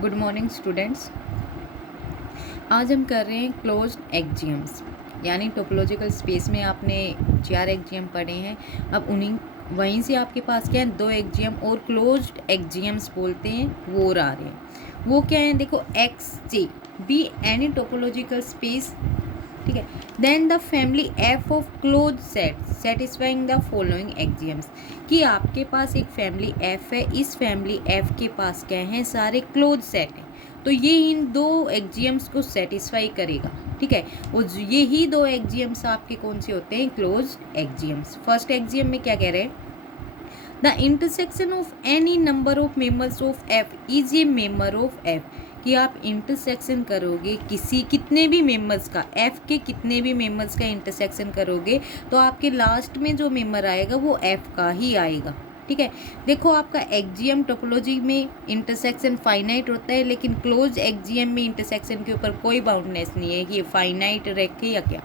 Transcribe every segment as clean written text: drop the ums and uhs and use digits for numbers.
Good morning students. आज हम कर रहे हैं क्लोज्ड एक्जियम्स, यानी टोपोलॉजिकल स्पेस में आपने 4 एक्जियम पढ़े हैं। अब वहीं से आपके पास क्या है, 2 एक्जियम और क्लोज्ड एक्जियम्स बोलते हैं वो आ रहे हैं। वो क्या है, देखो, X J be any topological space, ठीक है। Then the family F of close set satisfying the following axioms, कि आपके पास एक फैमिली एफ है, इस फैमिली एफ के पास क्या है, सारे क्लोज सेट हैं, तो ये इन 2 एक्जियम्स को सेटिस्फाई करेगा, ठीक है। और यही 2 एक्जियम्स आपके कौन से होते हैं, क्लोज एक्जियम्स। फर्स्ट एक्जियम में क्या कह रहे हैं, the intersection of any number of members of F is a member of F, कि आप इंटरसेक्शन करोगे कितने भी मेंबर्स का, एफ के कितने भी मेंबर्स का इंटरसेक्शन करोगे तो आपके लास्ट में जो मेंबर आएगा वो एफ का ही आएगा, ठीक है। देखो, आपका एक्जियम टोपोलॉजी में इंटरसेक्शन फाइनाइट होता है, लेकिन क्लोज एक्जियम में इंटरसेक्शन के ऊपर कोई बाउंडनेस नहीं है कि ये फाइनाइट रखे या क्या,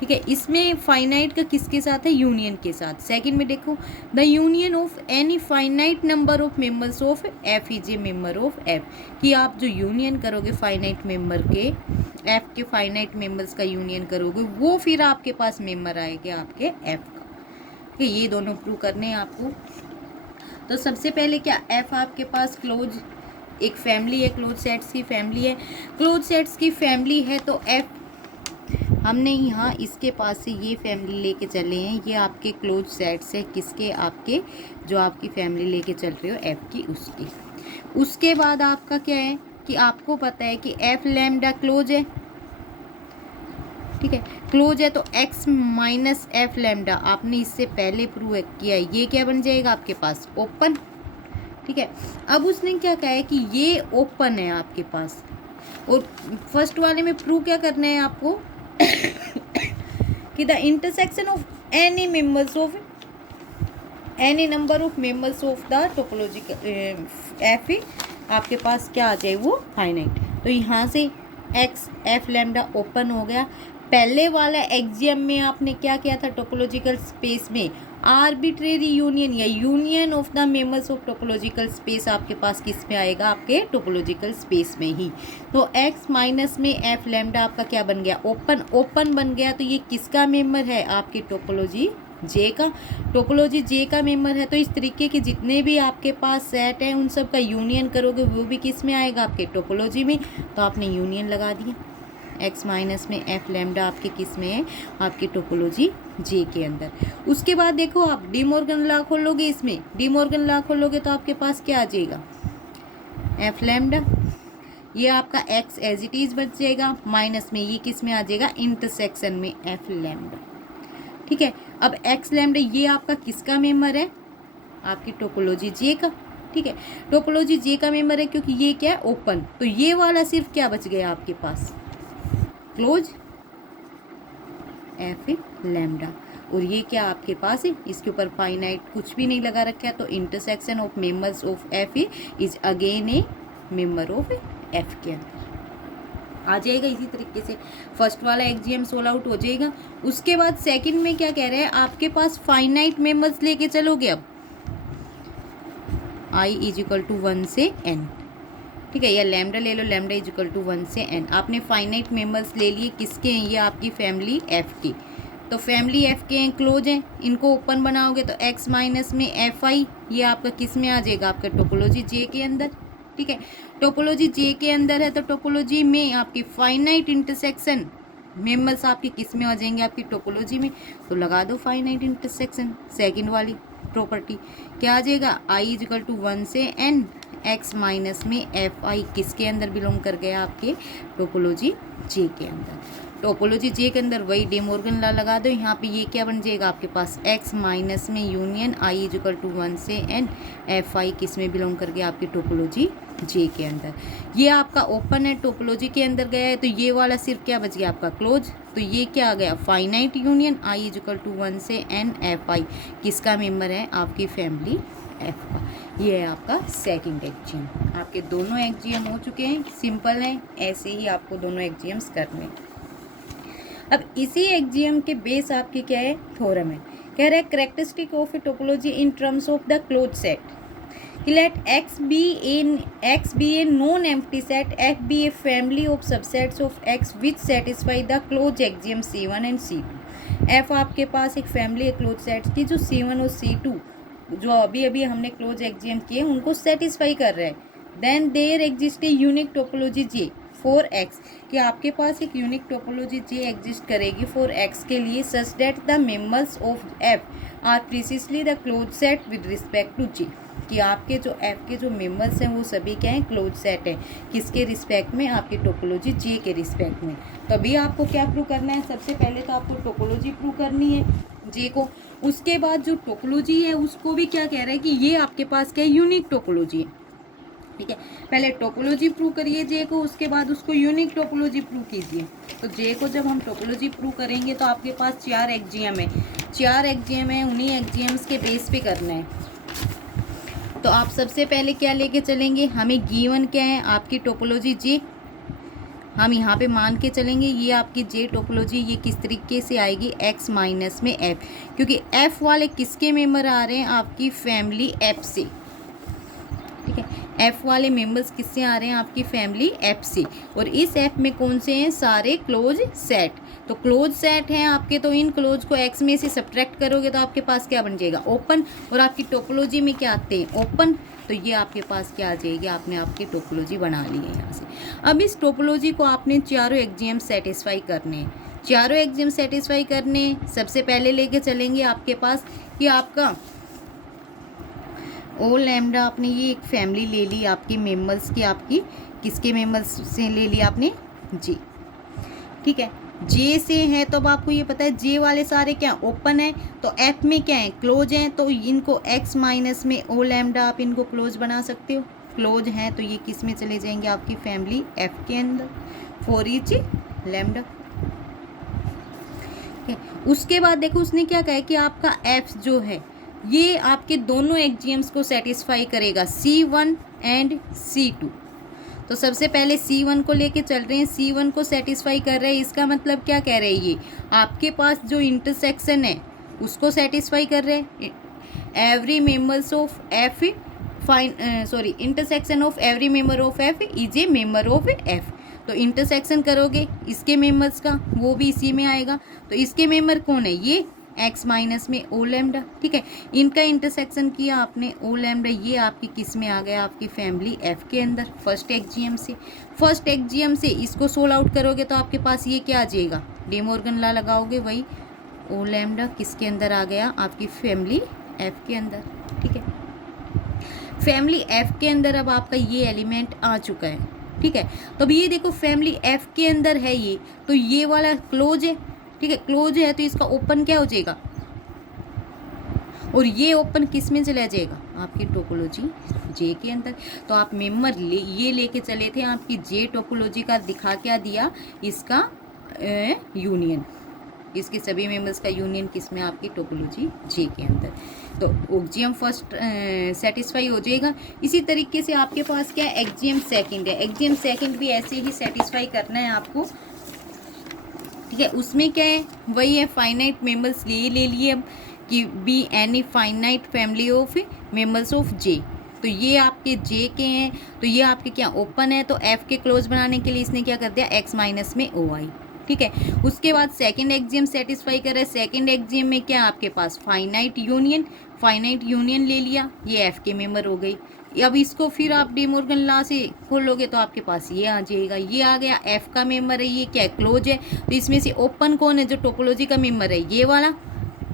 ठीक है। इसमें फाइनाइट का किसके साथ है, यूनियन के साथ। सेकंड में देखो, the union of any finite number of members of F is a member of F, कि आप जो यूनियन करोगे फाइनाइट मेंबर के, एफ के फाइनाइट मेंबर्स का यूनियन करोगे, वो फिर आपके पास मेंबर आएगा आपके एफ का, ठीक है। ये दोनों प्रूव करने हैं आपको। तो सबसे पहले क्या, एफ आपके पास क्लोज एक फैमिली है, क्लोज सेट्स की फैमिली है। क्लोज सेट्स की फैमिली है तो एफ, हमने यहाँ इसके पास से ये फैमिली लेके चले हैं, ये आपके क्लोज सेट्स है, किसके, आपके जो आपकी फैमिली लेके चल रहे हो एफ की, उसकी। उसके बाद आपका क्या है कि आपको पता है कि एफ लैम्डा क्लोज है, ठीक है। क्लोज है तो एक्स माइनस एफ लैम्डा आपने इससे पहले प्रूव किया है, ये क्या बन जाएगा आपके पास, ओपन, ठीक है। अब उसने क्या कहा है कि ये ओपन है आपके पास, और फर्स्ट वाले में प्रूव क्या करना है आपको कि the intersection of any members of any number of members of the topological F आपके पास क्या आ जाए, वो फाइनाइट। तो यहाँ से एक्स एफ लैम्डा ओपन हो गया। पहले वाला एक्जियम में आपने क्या किया था, टोपोलॉजिकल स्पेस में आर्बिट्रेरी यूनियन या union of the members of topological space आपके पास किस में आएगा, आपके टोपोलॉजिकल स्पेस में ही। तो x माइनस में एफ लैम्डा आपका क्या बन गया, ओपन, ओपन बन गया। तो ये किसका मेंबर है, आपके टोपोलॉजी जे का, टोपोलॉजी जे का मेंबर है। तो इस तरीके के जितने भी आपके पास सेट हैं उन सब का यूनियन करोगे वो भी किस में आएगा, आपके टोपोलॉजी में। तो आपने यूनियन लगा दिया, एक्स माइनस में एफ लैम्डा आपके किस में है, आपके टोपोलॉजी जे के अंदर। उसके बाद देखो, आप डी मॉर्गन लॉ खोलोगे, इसमें डी मॉर्गन लॉ खोलोगे तो आपके पास क्या आ जाएगा, एफ लैम्डा, ये आपका एक्स एज इट इज बच जाएगा, माइनस में ये किस में आ जाएगा, इंटरसेक्शन में एफ लैम्डा, ठीक है। अब एक्स लैम्डा ये आपका किसका मेंबर है, आपकी टोपोलॉजी जे का, ठीक है। टोपोलॉजी जे का मेंबर है क्योंकि ये क्या है, ओपन। तो ये वाला सिर्फ क्या बच गया आपके पास, क्लोज एफ लैम्डा, और ये क्या आपके पास है, इसके ऊपर फाइनाइट कुछ भी नहीं लगा रखा है। तो intersection of members of F is again A member of F के अंदर आ जाएगा। इसी तरीके से फर्स्ट वाला एक्जियम सोल्व आउट हो जाएगा। उसके बाद सेकंड में क्या कह रहे हैं, आपके पास फाइनाइट मेंबर्स लेके चलोगे, अब आई इज इक्वल टू 1 से n, ठीक है, या लैम्डा ले लो, लैम्डा इज इक्वल टू 1 से n। आपने फाइनाइट मेंबर्स ले लिए, किसके हैं, ये आपकी फैमिली एफ की। तो फैमिली एफ के हैं, क्लोज हैं, इनको ओपन बनाओगे तो एक्स माइनस में एफ आई, ये आपका किस में आ जाएगा, आपका टोपोलॉजी जे के अंदर, ठीक है। टोपोलॉजी जे के अंदर है तो टोपोलॉजी में आपकी फाइनाइट इंटरसेक्शन मेंबर्स आपके किस में आ जाएंगे, आपकी टोपोलॉजी में। तो लगा दो फाइनाइट इंटरसेक्शन, सेकंड वाली प्रॉपर्टी क्या आ जाएगा, आई इज इक्वल टू 1 से n, एक्स माइनस में एफ आई किसके अंदर बिलोंग कर गया, आपके टोपोलॉजी जे के अंदर। टोपोलॉजी जे के अंदर वही डे मॉर्गन लॉ लगा दो, यहाँ पे ये क्या बन जाएगा आपके पास, एक्स माइनस में union I is equal to 1 से n, एफ आई किस में बिलोंग कर गया, आपकी टोपोलॉजी जे के अंदर। ये आपका ओपन है, टोपोलॉजी के अंदर गया है, तो ये वाला सिर्फ क्या बच गया, आपका क्लोज। तो ये क्या आ गया, finite union I is equal to 1 से n, एफ आई किसका मेंबर है, आपकी फैमिली एफ का। ये है आपका सेकंड एक्जियम। आपके दोनों एक्जियम हो चुके हैं, सिंपल है, ऐसे ही आपको दोनों एक्जियम्स करने हैं। अब इसी एक्जियम के बेस आपकी क्या है, थ्योरम है। कह रहा है characteristic of a topology in terms of the close set, कि let X be a non empty set, F be a family of subsets of X which satisfy the close axiom C1 and C2। F आपके पास एक family है close sets की जो C1 और C2 जो अभी अभी हमने क्लोज एक्सियम किए उनको सेटिस्फाई कर रहा है। Then there exist a unique topology J for X, कि आपके पास एक यूनिक टोपोलॉजी J एग्जिस्ट करेगी फॉर एक्स के लिए such that the members of F are precisely the close set with respect to J, कि आपके जो एफ के जो मेंबर्स हैं वो सभी क्या हैं, क्लोज सेट हैं। किसके रिस्पेक्ट में, आपकी टोपोलॉजी J के रिस्पेक्ट में। तो अभी आपको क्या प्रूव करना है, सबसे पहले तो आपको टोपोलॉजी प्रूव करनी है J को। उसके बाद जो टोपोलॉजी है उसको भी क्या कह रहा है कि ये आपके पास क्या है, यूनिक टोपोलॉजी है। ठीक है, पहले टोपोलॉजी प्रूव करिए J को, उसके बाद उसको यूनिक टोपोलॉजी प्रूव कीजिए। तो J को जब हम टोपोलॉजी प्रूव करेंगे तो आपके पास 4 एक्जियम है, 4 एक्जियम है, उन्हीं एक्जियम्स के बेस पे करना है। तो आप सबसे पहले क्या लेके चलेंगे, हमें गिवन क्या है, आपकी टोपोलॉजी J, हम यहाँ पे मान के चलेंगे ये आपकी J टोपोलॉजी ये किस तरीके से आएगी, x माइनस में f, क्योंकि f वाले किसके मेंबर आ रहे हैं, आपकी फैमिली f से। ठीक है, f वाले मेंबर्स किससे आ रहे हैं, आपकी फैमिली f से, और इस f में कौन से हैं, सारे क्लोज सेट। तो क्लोज सेट हैं आपके, तो इन क्लोज को x में से सब्ट्रैक्ट करोगे तो आपके पास क्या बन जाएगा, ओपन। और आपकी टोपोलॉजी में क्या आते हैं, ओपन। तो ये आपके पास क्या आ जाएगी, आपने आपकी टोपोलॉजी बना ली है यहाँ से। अब इस टोपोलॉजी को आपने चारों एक्जियम सेटिस्फाई करने हैं, चारों एक्जियम सेटिस्फाई करने। सबसे पहले लेके चलेंगे आपके पास कि आपका ओ लैम्डा, आपने ये एक फैमिली ले ली आपकी मेंबर्स की, आपकी किसके मेंबर्स से ले ली आपने, J। ठीक है, J से है तो अब आपको ये पता है J वाले सारे क्या ओपन है, तो F में क्या है, क्लोज हैं, तो इनको x माइनस में ओ लैम्डा आप इनको क्लोज बना सकते हो। क्लोज हैं तो ये किस में चले जाएंगे, आपकी फैमिली F के अंदर फॉर ईच लैम्डा। उसके बाद देखो उसने क्या कहा है कि आपका F जो है ये आपके दोनों एक्जियम्स को सेटिस्फाई करेगा, C1 एंड C2। तो सबसे पहले C1 को लेके चल रहे हैं, C1 को सेटिस्फाई कर रहे हैं, इसका मतलब क्या कह रहे हैं, ये आपके पास जो इंटरसेक्शन है उसको सेटिस्फाई कर रहे हैं। Every members of F intersection of every member of F is a member of F। तो इंटरसेक्शन करोगे इसके मेंबर्स का, वो भी इसी में आएगा। तो इसके मेंबर कौन है, ये x माइनस में ओ लैम्डा। ठीक है, इनका इंटरसेक्शन किया आपने, ओ लैम्डा ये आपकी किस में आ गया, आपकी फैमिली f के अंदर फर्स्ट एक्जियम से। फर्स्ट एक्जियम से इसको सोल्व आउट करोगे तो आपके पास ये क्या आ जाएगा, डे मॉर्गन लॉ लगाओगे, वही ओ लैम्डा किसके अंदर आ गया, आपकी फैमिली f के अंदर। ठीक है, फैमिली f के अंदर अब आपका ये एलिमेंट आ चुका है। ठीक है, तो अब ये देखो फैमिली f के अंदर है ये, तो ये वाला क्लोज है। ठीक है, क्लोज है तो इसका ओपन क्या हो जाएगा, और ये ओपन किस में चला जाएगा, आपकी टोपोलॉजी J के अंदर। तो आप मेंबर ये लेके चले थे, आपकी J टोपोलॉजी का दिखा क्या दिया, इसका यूनियन, इसके सभी मेंबर्स का यूनियन किस में, आपकी टोपोलॉजी J के अंदर। तो एक्जियम फर्स्ट सेटिस्फाई हो जाएगा। इसी तरीके से आपके पास क्या है, एक्जियम सेकंड है, एक्जियम सेकंड भी ऐसे ही सेटिस्फाई करना है आपको। ठीक है, उसमें क्या है, वही है फाइनाइट मेंबर्स ले लिए अब कि be any finite family of members of J। तो ये आपके J के हैं, तो ये आपके क्या ओपन है, तो F के क्लोज बनाने के लिए इसने क्या कर दिया, x माइनस में OI। ठीक है, उसके बाद सेकंड एक्जियम सेटिस्फाई कर रहा है, सेकंड एक्जियम में क्या आपके पास फाइनाइट यूनियन ले लिया, ये F के मेंबर हो गई। अब इसको फिर आप डे मॉर्गन लॉ से खोलोगे तो आपके पास ये आ जाएगा, ये आ गया F का मेंबर है, ये क्या क्लोज है, तो इसमें से ओपन कौन है, जो टोपोलॉजी का मेंबर है ये वाला।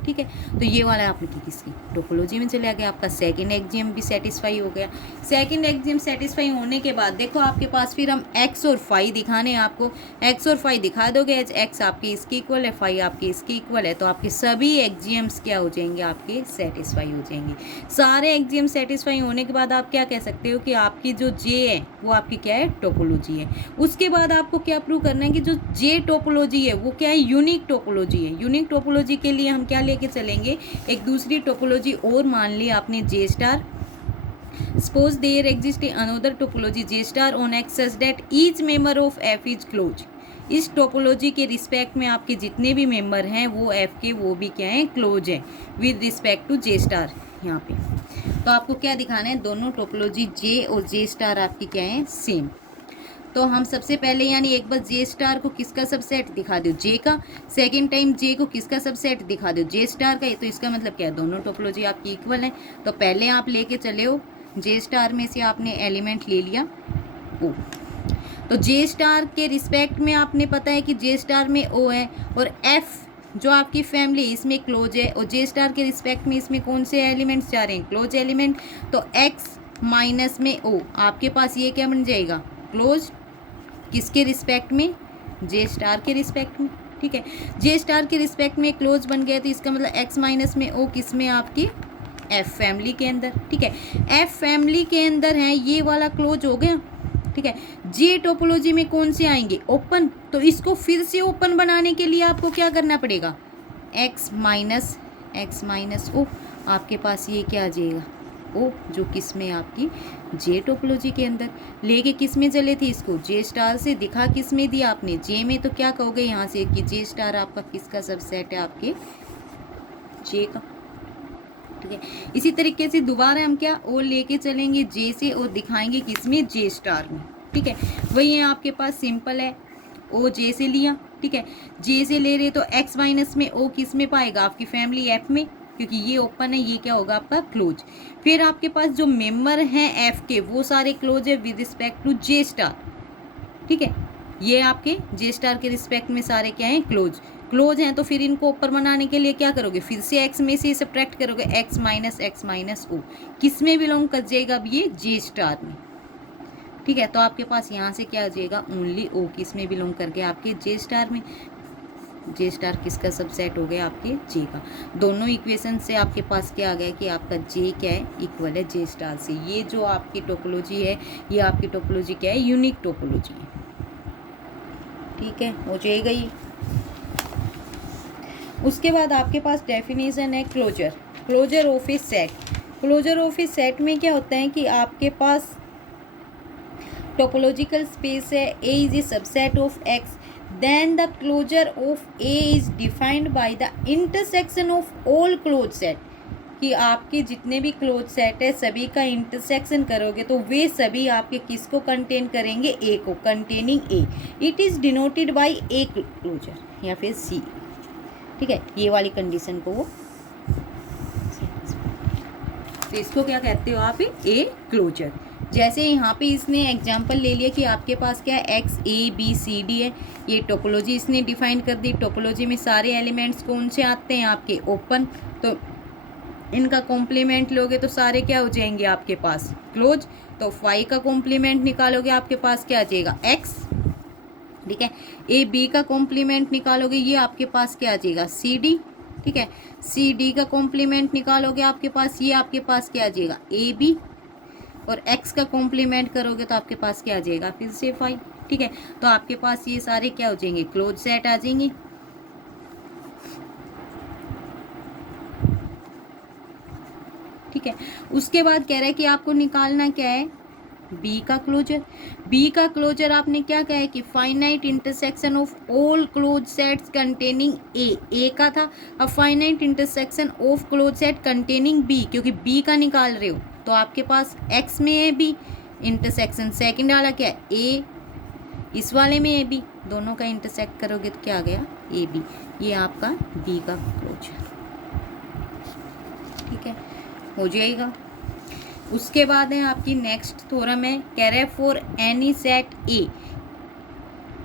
ठीक है, तो ये वाला आपने किसकी टोपोलॉजी में चले गया, आपका सेकंड एक्जियम भी सेटिस्फाई हो गया। सेकंड एक्जियम सेटिस्फाई होने के बाद देखो आपके पास फिर हम x और फाई दिखाने हैं आपको, x और फाई दिखा दोगे, x आपकी इसके इक्वल है, फाई आपकी इसके इक्वल है, तो आपके सभी एक्जियम्स क्या हो जाएंगे, आपके सेटिस्फाई हो जाएंगे। सारे एक्जियम सेटिस्फाई होने के बाद आप क्या कह सकते हो कि आपकी जो J है वो आपकी क्या है, टोपोलॉजी है। उसके बाद आपको क्या प्रूव करना है कि जो J टोपोलॉजी है वो क्या है, यूनिक टोपोलॉजी है। यूनिक टोपोलॉजी के लिए हम क्या लेके चलेंगे, एक दूसरी टोपोलॉजी और मान ली आपने J star. Suppose there exist another topology J star on X such that each member of F is close. इस टोपोलॉजी के रिस्पेक्ट में आपके जितने भी मेंबर हैं वो F के वो भी क्या हैं, क्लोज हैं with respect to J star यहाँ पे। तो आपको क्या दिखाना है, दोनों टोपोलॉजी जे और जे स्टार आपकी क्या है, सेम। तो हम सबसे पहले यानी एक बार जे स्टार को किसका सबसेट दिखा दो, जे का, सेकंड टाइम जे को किसका सबसेट दिखा दो, जे स्टार का। तो इसका मतलब क्या है, दोनों टोपोलॉजी आपकी इक्वल है। तो पहले आप लेके चले हो, जे स्टार में से आपने एलिमेंट ले लिया ओ, तो जे स्टार के रिस्पेक्ट में आपने पता है कि जे स्टार में ओ है, और एफ जो आपकी फैमिली इसमें क्लोज है, और जे स्टार के रिस्पेक्ट में इसमें कौन से एलिमेंट्स जा रहे हैं, क्लोज एलिमेंट। तो एक्स माइनस में ओ आपके पास ये क्या बन जाएगा, क्लोज, किसके रिस्पेक्ट में, जे स्टार के रिस्पेक्ट में। ठीक है, जे स्टार के रिस्पेक्ट में क्लोज बन गया, तो इसका मतलब एक्स माइनस में ओ किस में, आपकी एफ फैमिली के अंदर। ठीक है, एफ फैमिली के अंदर है, ये वाला क्लोज हो गया। ठीक है, जे टोपोलॉजी में कौन से आएंगे, ओपन। तो इसको फिर से ओपन बनाने के लिए आपको क्या करना पड़ेगा, एक्स माइनस ओ, आपके पास ये क्या आ जाएगा, ओ, जो किस में, आपकी जे टोपोलॉजी के अंदर। लेके किस में चले थे इसको, जे स्टार से, दिखा किस में दिया आपने, जे में। तो क्या कहोगे यहाँ से कि जे स्टार आपका किसका सबसेट है, आपके जे का। ठीक है, इसी तरीके से दोबारा हम क्या, ओ लेके चलेंगे जे से, और दिखाएंगे किसमें, जे स्टार में। ठीक है, वही है आपके पास, सिंपल है, ओ जे से लिया। ठीक है, जे से ले रहे तो एक्स माइनस में ओ किस में पाएगा, आपकी फैमिली एफ में, क्योंकि ये ओपन है, ये क्या होगा आपका, क्लोज। फिर आपके पास जो मेंबर हैं एफ के, वो सारे क्लोज है with respect to J star. ठीक है, ये आपके जे स्टार के रिस्पेक्ट में सारे क्या हैं, क्लोज हैं। तो फिर इनको ऊपर बनाने के लिए क्या करोगे, फिर से एक्स में से सब्ट्रैक्ट करोगे, एक्स माइनस ओ, किस में बिलोंग कर जाएगा, अब ये जे स्टार में। ठीक है, तो आपके पास यहाँ से क्या आ जाएगा, ओनली ओ किस में बिलोंग कर गया, आपके जे स्टार में। जे स्टार किसका सबसेट हो गया, आपके जे का। दोनों इक्वेशन से आपके पास क्या आ गया कि आपका जे क्या है, इक्वल है जे स्टार से। ये जो आपकी टोपोलॉजी है, ये आपकी टोपोलॉजी क्या है, यूनिक टोपोलॉजी है। ठीक है, हो जाएगा ये। उसके बाद आपके पास डेफिनेशन है closure of a set. Closure of a set में क्या होता है कि आपके पास टोपोलॉजिकल स्पेस है, A is a subset of X, then the closure of A is defined by the intersection of all closed set। कि आपके जितने भी क्लोज सेट है सभी का इंटरसेक्शन करोगे तो वे सभी आपके किसको कंटेन करेंगे, ए को, containing A. It is denoted by A closure या फिर सी। ठीक है, ये वाली कंडीशन को वो, तो इसको क्या कहते हो आप, ए क्लोजर। जैसे यहाँ पे इसने एग्जाम्पल ले लिया कि आपके पास क्या है, X A B C D है, ये टोपोलॉजी इसने डिफाइन कर दी। टोपोलॉजी में सारे एलिमेंट्स कौन से आते हैं, आपके ओपन। तो इनका कॉम्प्लीमेंट लोगे तो सारे क्या हो जाएंगे आपके पास, क्लोज। तो फाई का कॉम्प्लीमेंट निकालोगे, आपके पास क्या आ जाएगा, एक्स। ठीक है, ए बी का कॉम्प्लीमेंट निकालोगे, ये आपके पास क्या आ जाएगा, सी डी। ठीक है, सी डी का कॉम्प्लीमेंट निकालोगे, आपके पास ये आपके पास क्या आ जाएगा, ए बी। और x का कॉम्प्लीमेंट करोगे तो आपके पास क्या आ जाएगा, फिर से 5। ठीक है, तो आपके पास ये सारे क्या हो जाएंगे, क्लोज सेट आ जाएंगे। ठीक है, उसके बाद कह रहा है कि आपको निकालना क्या है, बी का क्लोजर। बी का क्लोजर आपने क्या कहा है कि finite intersection of all close sets containing A का था। अब finite intersection of close set containing B, क्योंकि बी का निकाल रहे हो तो आपके पास एक्स में है बी, इंटरसेक्शन सेकंड वाला क्या है, ए, इस वाले में ए बी, दोनों का इंटरसेक्ट करोगे तो क्या आ गया, ए बी। ये आपका बी का क्लोजर। ठीक है, हो जाएगा। उसके बाद है आपकी नेक्स्ट थ्योरम है, कह रहे for any set A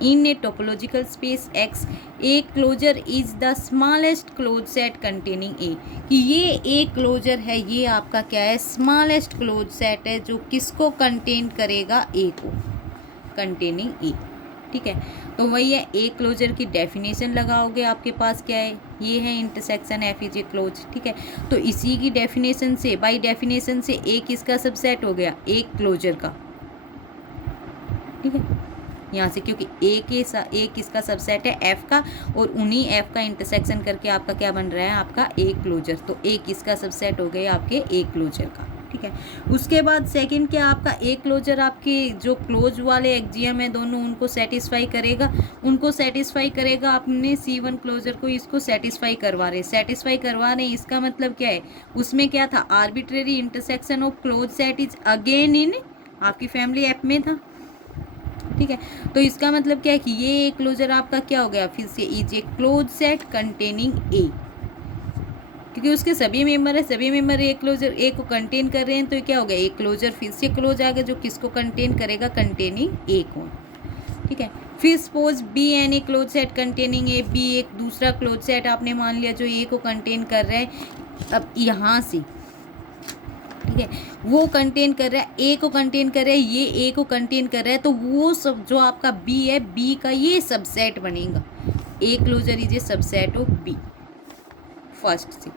in a topological space X, A closure is the smallest close set containing A. कि ये ए क्लोजर है, ये आपका क्या है, स्मॉलेस्ट क्लोज सेट है जो किसको कंटेन करेगा, ए को, कंटेनिंग ए। ठीक है, तो वही है, ए क्लोजर की डेफिनेशन लगाओगे, आपके पास क्या है, ये है intersection F is a close. ठीक है, तो इसी की डेफिनेशन से, बाय डेफिनेशन से ए किसका सबसेट हो गया, ए क्लोजर का। ठीक है, यहाँ से क्योंकि ए किसका सबसेट है, एफ का, और उन्हीं एफ का इंटरसेक्शन करके आपका क्या बन रहा है, आपका ए क्लोजर। तो ए किसका सबसेट हो गया, आपके ए क्लोजर का। ठीक है। उसके बाद सेकंड क्या आपका ए क्लोजर आपके जो क्लोज वाले एक्जियम है दोनों उनको सेटिस्फाई करेगा, अपने C1 क्लोजर को इसको सेटिस्फाई करवा रहे। इसका मतलब क्या है, उसमें क्या था, arbitrary intersection of close set is again in आपकी फैमिली ऐप में था। ठीक है, तो इसका मतलब क्या है कि ये क्लोजर आपका क्या हो गया, फिर से is a close set containing ए, क्योंकि उसके सभी मेंबर ए क्लोजर ए को कंटेन कर रहे हैं, तो क्या हो गया, ए क्लोजर फिर से क्लोज आ गया जो किसको कंटेन करेगा, कंटेनिंग ए को। ठीक है, फिर suppose B an a close set containing A, B एक दूसरा क्लोज सेट आपने मान लिया जो ए को कंटेन कर रहा है। अब यहाँ से ठीक है, वो कंटेन कर रहा है, ए को कंटेन कर रहा है, ये ए को कंटेन कर रहा है, तो वो सब जो आपका बी है, बी का ये सबसेट बनेगा, A closure is a subset of B first से।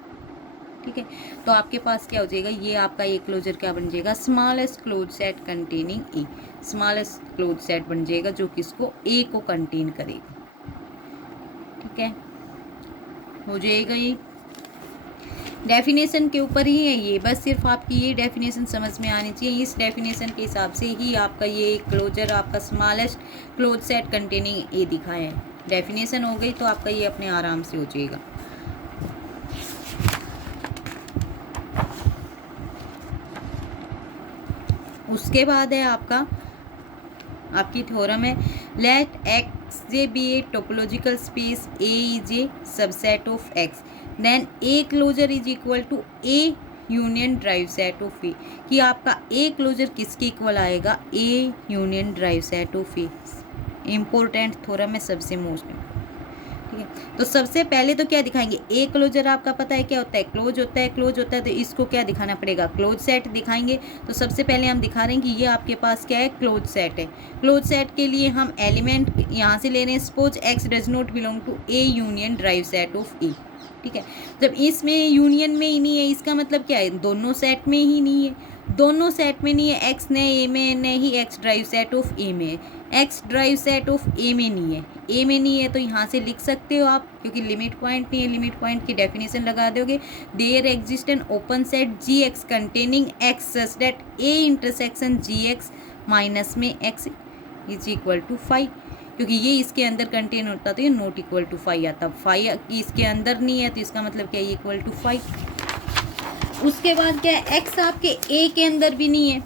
ठीक है, तो आपके पास क्या हो जाएगा, ये आपका ए क्लोजर क्या बन जाएगा, स्मॉलेस्ट क्लोज सेट कंटेनिंग ए, स्मॉलेस्ट क्लोज सेट बन जाएगा जो किसको, ए को कंटेन करेगा। ठीक है, हो जाएगा। ये डेफिनेशन के ऊपर ही है ये, बस सिर्फ आपकी ये डेफिनेशन समझ में आनी चाहिए। इस डेफिनेशन के हिसाब से ही आपका ये क्लोजर आपका स्मॉलेस्ट क्लोज सेट कंटेनिंग ए दिखाया है। डेफिनेशन हो गई तो आपका ये अपने आराम से हो जाएगा। उसके बाद है आपकी थ्योरम है, let X J be a topological space, A is a subset of X, then A closure is equal to A union derived set of A, कि आपका ए क्लोजर किसके इक्वल आएगा, A union derived set of A. Important theorem है, सबसे most. ठीक है, तो सबसे पहले तो क्या दिखाएंगे, ए क्लोजर आपका पता है क्या होता है, क्लोज होता है, तो इसको क्या दिखाना पड़ेगा, क्लोज सेट दिखाएंगे। तो सबसे पहले हम दिखा रहे हैं कि ये आपके पास क्या है, क्लोज सेट है। क्लोज सेट के लिए हम एलिमेंट यहाँ से ले रहे हैं, suppose X does not belong to A union derived set of A. ठीक है, जब इसमें यूनियन में ही नहीं है, इसका मतलब क्या है, दोनों सेट में ही नहीं है, दोनों सेट में नहीं है, एक्स ने ए में, न ही x drive set of A में है, x drive set of A में नहीं है, ए में नहीं है, तो यहाँ से लिख सकते हो आप, क्योंकि लिमिट पॉइंट नहीं है, लिमिट पॉइंट की डेफिनेशन लगा दोगे, there exist an open set G X containing X such that A intersection G X minus में एक्स इज इक्वल टू 5, क्योंकि ये इसके अंदर कंटेन होता तो ये नॉट इक्वल टू 5 आता, 5 इसके अंदर नहीं है, तो इसका मतलब क्या है, इक्वल टू 5। उसके बाद क्या है, एक्स आपके ए के अंदर भी नहीं है।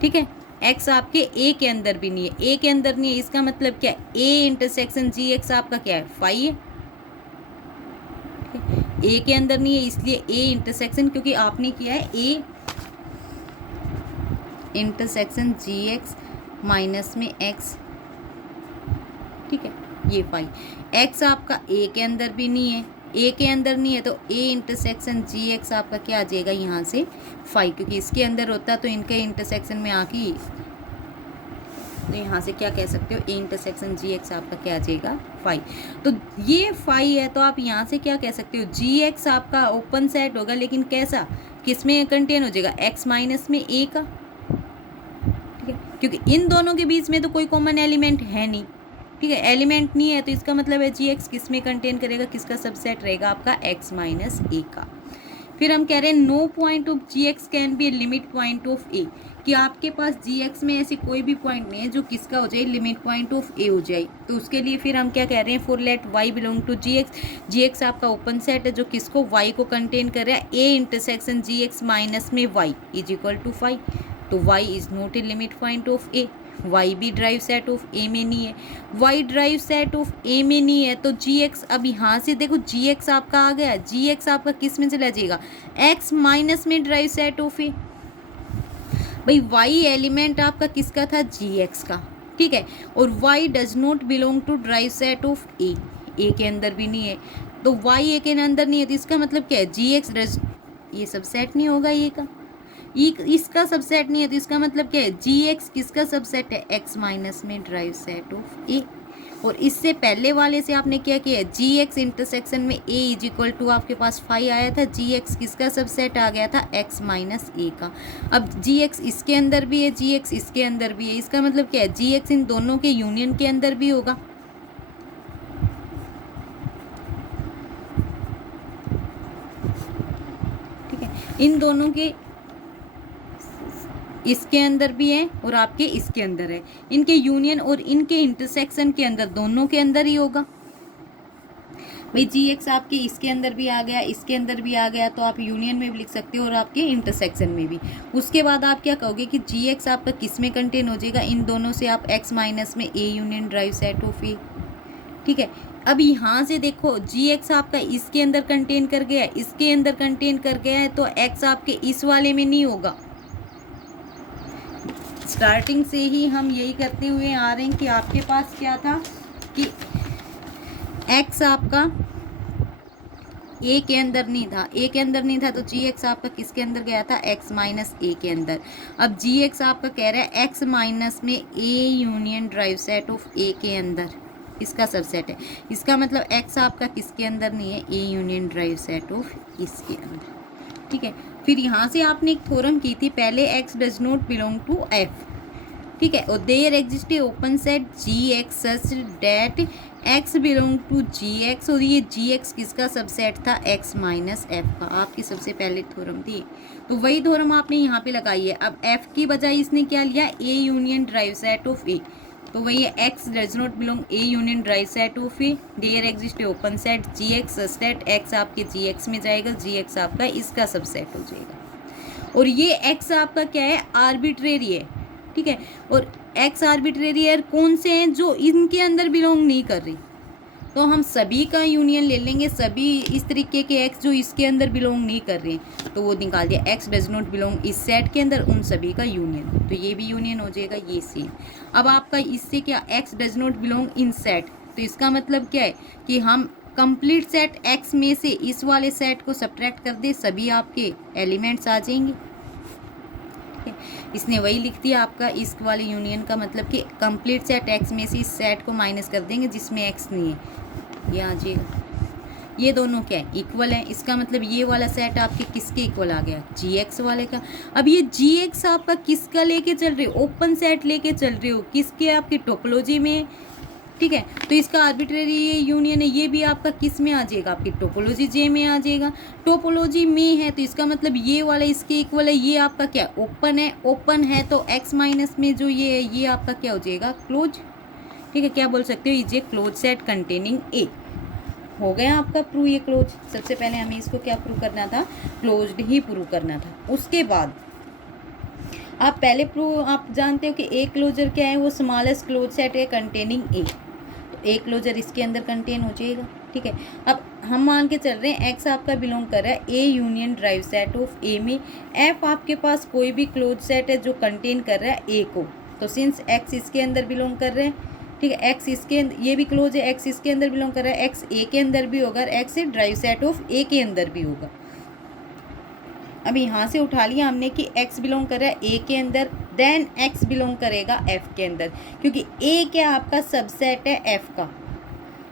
ठीक है, एक्स आपके ए के अंदर भी नहीं है, ए के अंदर नहीं है, इसका मतलब क्या है, ए इंटरसेक्शन जी एक्स आपका क्या है, 5 है। ए के अंदर नहीं है, इसलिए ए इंटरसेक्शन, क्योंकि आपने किया है A intersection G X minus में एक्स। ठीक है, ये 5, एक्स आपका ए के अंदर भी नहीं है, ए के अंदर नहीं है, तो ए इंटरसेक्शन जी एक्स आपका क्या आ जाएगा, यहाँ से 5, क्योंकि इसके अंदर होता तो इनके इंटरसेक्शन में आके, तो यहाँ से क्या कह सकते हो, ए इंटरसेक्शन जी एक्स आपका क्या आ जाएगा, 5। तो ये 5 है, तो आप यहाँ से क्या कह सकते हो, जी एक्स आपका ओपन सेट होगा, लेकिन कैसा, किस में कंटेन हो जाएगा, एक्स माइनस में ए का। ठीक है, क्योंकि इन दोनों के बीच में तो कोई कॉमन एलिमेंट है नहीं। ठीक है, एलिमेंट नहीं है, तो इसका मतलब है जी एक्स किस में कंटेन करेगा, किसका सबसेट रहेगा, आपका एक्स माइनस ए का। फिर हम कह रहे हैं no point of G X can be a limit point of A, कि आपके पास जी एक्स में ऐसी कोई भी पॉइंट नहीं है जो किसका हो जाए, लिमिट पॉइंट ऑफ ए हो जाए। तो उसके लिए फिर हम क्या कह रहे हैं, for let Y belong to G X, G X आपका ओपन सेट है जो किसको, वाई को कंटेन कर रहा है, A intersection G X minus में वाई इज इक्वल टू 5, तो Y is not a limit point of A, Y भी ड्राइव सेट ऑफ ए में नहीं है, Y derived set of A में नहीं है, तो जी एक्स, अब यहाँ से देखो जी एक्स आपका आ गया, जी एक्स आपका किस में चला जाएगा, एक्स माइनस में ड्राइव सेट ऑफ ए। भाई वाई एलिमेंट आपका किसका था, जी एक्स का। ठीक है, और Y does not belong to derived set of A, A के अंदर भी नहीं है, तो वाई ए के अंदर नहीं है, तो इसका मतलब क्या है, जी एक्स डज, ये सब सेट नहीं होगा, ये का इसका सबसेट नहीं है, तो इसका मतलब क्या है, जी एक्स किसका सबसेट है, एक्स माइनस में ड्राइव सेट ऑफ ए। और इससे पहले वाले से आपने क्या किया, जी एक्स इंटरसेक्शन में ए इज इक्वल टू आपके पास 5 आया था, जी एक्स किसका सबसेट आ गया था, एक्स माइनस ए का। अब जी एक्स इसके अंदर भी है, जी एक्स इसके अंदर भी है, इसका मतलब क्या है, जी एक्स इन दोनों के यूनियन के अंदर भी होगा। इन दोनों के इसके अंदर भी है और आपके इसके अंदर है, इनके यूनियन और इनके इंटरसेक्शन के अंदर, दोनों के अंदर ही होगा भाई। जी एक्स आपके इसके अंदर भी आ गया, इसके अंदर भी आ गया, तो आप यूनियन में भी लिख सकते हो और आपके इंटरसेक्शन में भी। उसके बाद आप क्या कहोगे कि जी एक्स आपका किस में कंटेन हो जाएगा, इन दोनों से आप एक्स माइनस में A union derived set of A. ठीक है, अब यहाँ से देखो जी एक्स आपका इसके अंदर कंटेन कर गया है, इसके अंदर कंटेन कर गया है, तो एक्स आपके इस वाले में नहीं होगा। स्टार्टिंग से ही हम यही करते हुए आ रहे हैं कि आपके पास क्या था कि एक्स आपका ए के अंदर नहीं था, ए के अंदर नहीं था, तो जी एक्स आपका किसके अंदर गया था, एक्स माइनस ए के अंदर। अब जी एक्स आपका कह रहा है एक्स माइनस में A union derived set of A के अंदर, इसका सबसेट है। इसका मतलब एक्स आपका किसके अंदर नहीं है, A union derived set of इसके अंदर। ठीक है, फिर यहाँ से आपने एक थ्योरम की थी पहले, X does not belong to F. ठीक है, और there exist a open set G X such that X belong to G X, और ये जी एक्स किसका सबसेट था, एक्स माइनस एफ का। आपकी सबसे पहले थ्योरम थी, तो वही थ्योरम आपने यहाँ पे लगाई है। अब एफ की बजाय इसने क्या लिया, A union derived set of A, तो वही है X does not belong A union derived set of A, there exist a open set G X such that X आपके जी एक्स में जाएगा, जी एक्स आपका इसका सबसेट हो जाएगा। और ये एक्स आपका क्या है, आर्बिट्रेरी है। ठीक है, और एक्स आर्बिट्रेरी है, कौन से हैं, जो इनके अंदर बिलोंग नहीं कर रही, तो हम सभी का यूनियन ले लेंगे, सभी इस तरीके के एक्स जो इसके अंदर बिलोंग नहीं कर रहे हैं, तो वो निकाल दिया, एक्स डज नॉट बिलोंग इस सेट के अंदर, उन सभी का यूनियन, तो ये भी यूनियन हो जाएगा, ये सेम। अब आपका इससे क्या, x does not belong in set, तो इसका मतलब क्या है कि हम कंप्लीट सेट एक्स में से इस वाले सेट को सब्ट्रैक्ट कर दे, सभी आपके एलिमेंट्स आ जाएंगे। इसने वही लिख दिया आपका इस वाले यूनियन का मतलब कि कंप्लीट सेट एक्स में से इस सेट को माइनस कर देंगे जिसमें एक्स नहीं है, ये आ जाएगा। ये दोनों क्या है, इक्वल है, इसका मतलब ये वाला सेट आपके किसके इक्वल आ गया, जी एक्स वाले का। अब ये जी एक्स आपका किसका लेके चल रहे हो, ओपन सेट लेके चल रहे हो, किसके, आपके टोपोलॉजी में। ठीक है, तो इसका आर्बिट्रेरी ये यूनियन है, ये भी आपका किस में आ जाएगा, आपकी टोपोलॉजी जे में आ जाएगा। टोपोलॉजी में है तो इसका मतलब ये वाला इसके इक्वल है, ये आपका क्या ओपन है, ओपन है तो एक्स माइनस में जो ये है ये आपका क्या हो जाएगा, क्लोज। ठीक है, क्या बोल सकते हो, ये क्लोज सेट कंटेनिंग ए हो गया आपका प्रूव, ये क्लोज। सबसे पहले हमें इसको क्या प्रूव करना था, क्लोज्ड ही प्रूव करना था। उसके बाद आप पहले प्रूव, आप जानते हो कि ए क्लोजर क्या है, वो स्मॉलेस्ट क्लोज सेट है कंटेनिंग ए, ए क्लोजर इसके अंदर कंटेन हो जाएगा। ठीक है, अब हम मान के चल रहे हैं एक्स आपका बिलोंग कर रहा है A union derived set of A में, एफ आपके पास कोई भी क्लोज सेट है जो कंटेन कर रहा है ए को, तो सिंस एक्स इसके अंदर बिलोंग कर रहे हैं, ठीक है, एक्स इसके अंदर, ये भी क्लोज है, एक्स इसके अंदर बिलोंग कर रहा है, एक्स ए के अंदर भी होगा, x drive set of A के अंदर भी होगा। अब यहाँ से उठा लिया हमने कि x बिलोंग कर रहा है ए के अंदर, देन x बिलोंग करेगा f के अंदर, क्योंकि a क्या आपका सबसेट है f का,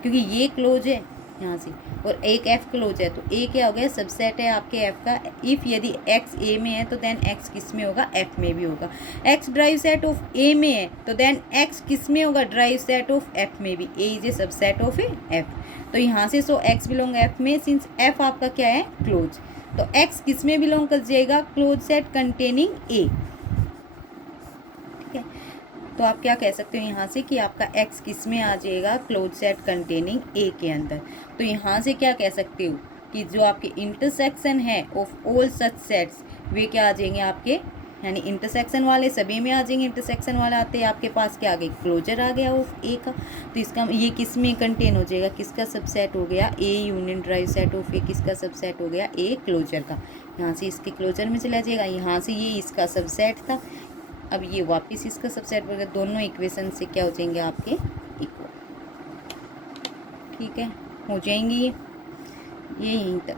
क्योंकि ये क्लोज है यहाँ से और एक f क्लोज है, तो a क्या हो गया, सबसेट है आपके f का। इफ़ यदि x a में है तो देन x किस में होगा, f में भी होगा। x drive set of a में है तो देन x किस में होगा, ड्राइव सेट ऑफ f में भी, a is a subset of f। तो यहाँ से सो x बिलोंग f में, सिंस f आपका क्या है, क्लोज, तो x किस में बिलोंग कर जाएगा, क्लोज सेट कंटेनिंग a। ठीक है, तो आप क्या कह सकते हो यहाँ से कि आपका x किस में आ जाएगा, क्लोज सेट कंटेनिंग a के अंदर। तो यहाँ से क्या कह सकते हो कि जो आपके इंटरसेक्शन है ऑफ ऑल सच सेट्स, वे क्या आ जाएंगे आपके, यानी इंटरसेक्शन वाले सभी में आ जाएंगे, इंटरसेक्शन वाला आते हैं आपके पास क्या आ गया, क्लोजर आ गया ऑफ ए का, तो इसका ये किस में कंटेन हो जाएगा, किसका सबसेट हो गया, A union derived set of A, किसका सबसेट हो गया, ए क्लोजर का। यहाँ से इसके क्लोजर में चला जाएगा, यहाँ से ये इसका सबसेट था, अब ये वापस इसका सबसेट हो गया, दोनों इक्वेशन से क्या हो जाएंगे आपके, इक्वल। ठीक है, हो जाएंगी ये यहीं तक।